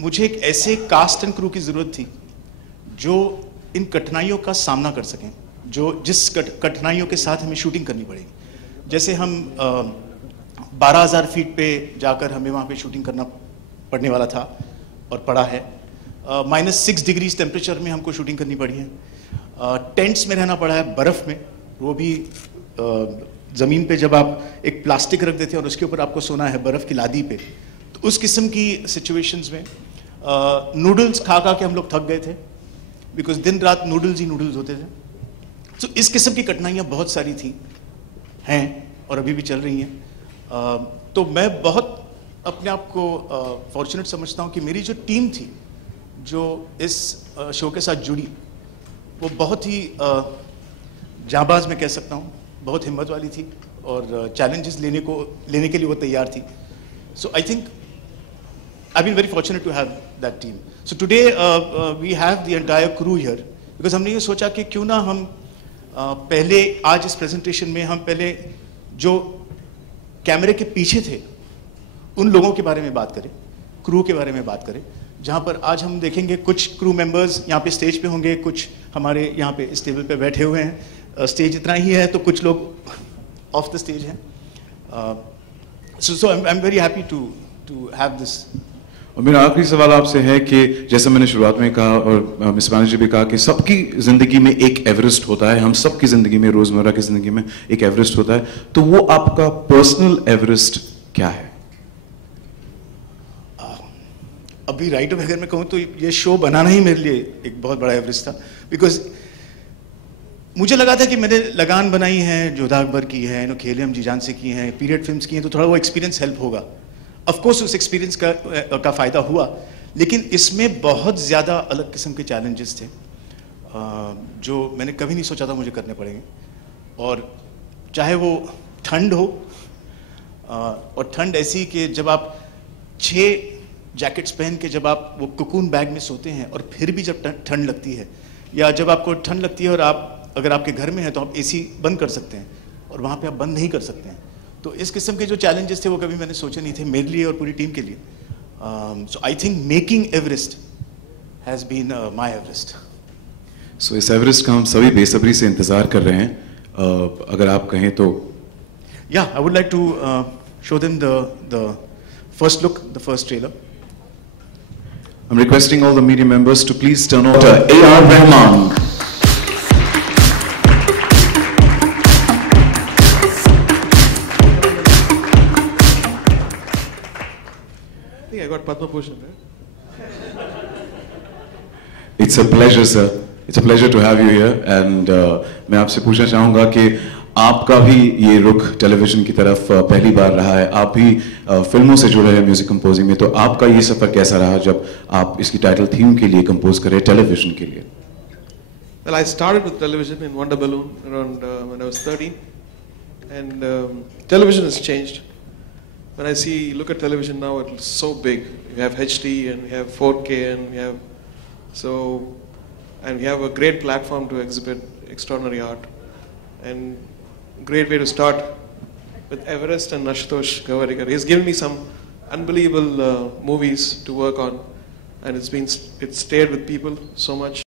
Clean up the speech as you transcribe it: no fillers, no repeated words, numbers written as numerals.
मुझे एक ऐसे कास्ट एंड क्रू की ज़रूरत थी जो इन कठिनाइयों का सामना कर सकें, जो जिस कठिनाइयों के साथ हमें शूटिंग करनी पड़ेगी। जैसे हम 12,000 फीट पे जाकर हमें वहाँ पे शूटिंग करना पड़ने वाला था और पड़ा है। -6 डिग्रीज टेम्परेचर में हमको शूटिंग करनी पड़ी है। टेंट्स में रहना पड़ा है, बर्फ़ में, वो भी ज़मीन पे जब आप एक प्लास्टिक रख देते हैं और उसके ऊपर आपको सोना है बर्फ़ की लादी पे, तो उस किस्म की सिचुएशंस में नूडल्स खा खा के हम लोग थक गए थे, बिकॉज दिन रात नूडल्स ही नूडल्स होते थे। तो इस किस्म की कठिनाइयाँ बहुत सारी थी, हैं और अभी भी चल रही हैं। तो मैं बहुत अपने आप को फॉर्चुनेट समझता हूँ कि मेरी जो टीम थी जो इस शो के साथ जुड़ी, वो बहुत ही जांबाज मैं कह सकता हूँ, बहुत हिम्मत वाली थी और चैलेंजेस लेने के लिए वो तैयार थी। So I think I've been very fortunate to have that team. So today we have the entire crew here because हमने ये सोचा कि क्यों ना हम पहले आज इस प्रेजेंटेशन में हम पहले जो कैमरे के पीछे थे उन लोगों के बारे में बात करें, क्रू के बारे में बात करें, जहाँ पर आज हम देखेंगे कुछ क्रू मेंबर्स यहाँ पे स्टेज पे होंगे, कुछ हमारे यहाँ पे इस टेबल पे बैठे हुए हैं। स्टेज इतना ही है तो कुछ लोग ऑफ द स्टेज हैं। So I'm very happy to have this. और मेरा आखिरी सवाल आपसे है कि जैसे मैंने शुरुआत में कहा और मिस बानर्जी भी कहा कि सबकी ज़िंदगी में एक एवरेस्ट होता है, हम सबकी ज़िंदगी में, रोज़मर्रा की ज़िंदगी में एक एवरेस्ट होता है, तो वो आपका पर्सनल एवरेस्ट क्या है? अभी राइट अगर मैं कहूँ तो ये शो बनाना ही मेरे लिए एक बहुत बड़ा एवरेस्ट था, बिकॉज मुझे लगा था कि मैंने लगान बनाई है, जोधा अकबर की है, खेले हम जी जान से की हैं, पीरियड फिल्म्स की हैं, तो थोड़ा वो एक्सपीरियंस हेल्प होगा। ऑफ कोर्स उस एक्सपीरियंस का फ़ायदा हुआ, लेकिन इसमें बहुत ज़्यादा अलग किस्म के चैलेंजेस थे जो मैंने कभी नहीं सोचा था मुझे करने पड़ेंगे। और चाहे वो ठंड हो, और ठंड ऐसी कि जब आप 6 जैकेट्स पहन के जब आप वो कुकून बैग में सोते हैं और फिर भी जब ठंड लगती है, या जब आपको ठंड लगती है और आप अगर आपके घर में है तो आप एसी बंद कर सकते हैं और वहाँ पे आप बंद नहीं कर सकते हैं। तो इस किस्म के जो चैलेंजेस थे वो कभी मैंने सोचे नहीं थे मेरे लिए और पूरी टीम के लिए। So I think making Everest has been my Everest. So इस एवरेस्ट का हम सभी बेसब्री से इंतज़ार कर रहे हैं, अगर आप कहें तो। या I would like to show them the first look, the first trailer. I'm requesting all the media members to please turn on to A.R. Rahman. I think I got Padma Bhushan, right? It's a pleasure, sir. It's a pleasure to have you here. And मैं आपसे पूछना चाहूँगा कि आपका भी ये रुख television की तरफ पहली बार रहा है, आप भी फिल्मों से जुड़े हैं म्यूजिक कंपोजिंग में, तो आपका ये सफ़र कैसा रहा जब आप इसकी टाइटल थीम के लिए कंपोज करें टेलीविजन के लिए? Well, I started with television in Wonder Balloon around when I was 13, and television has changed. When I look at television now, it's so big. We have HD and we have 4K and we have a great platform to exhibit extraordinary art, and great way to start with Everest and Ashutosh Gawariker. He's given me some unbelievable movies to work on, and it's stayed with people so much.